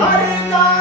Maringá!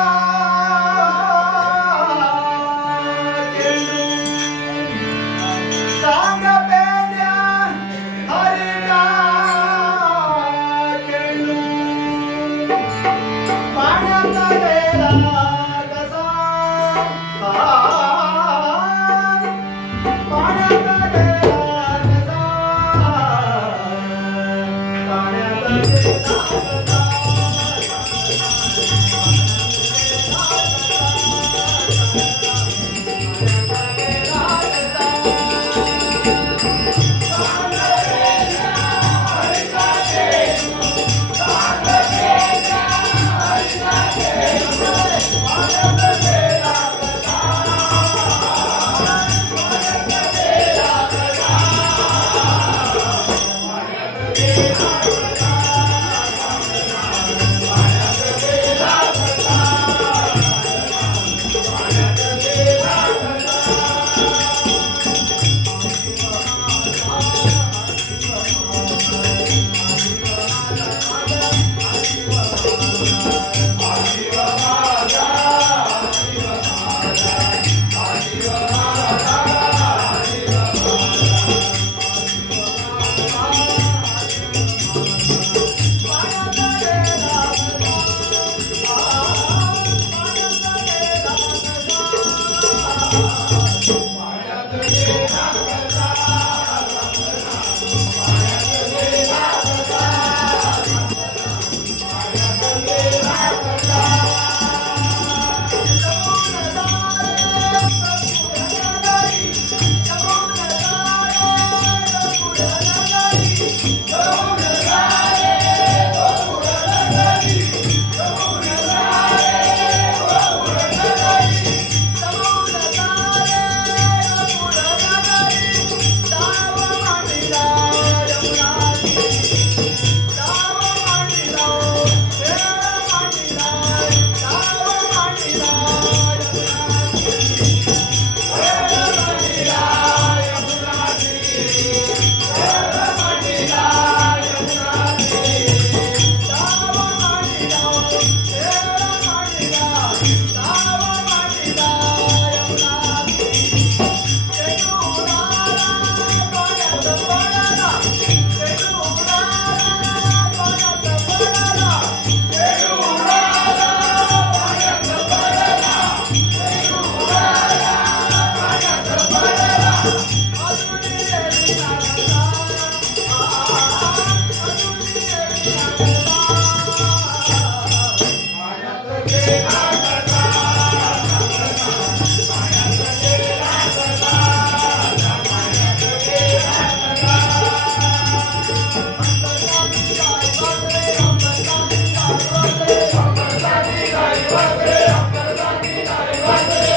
Bye.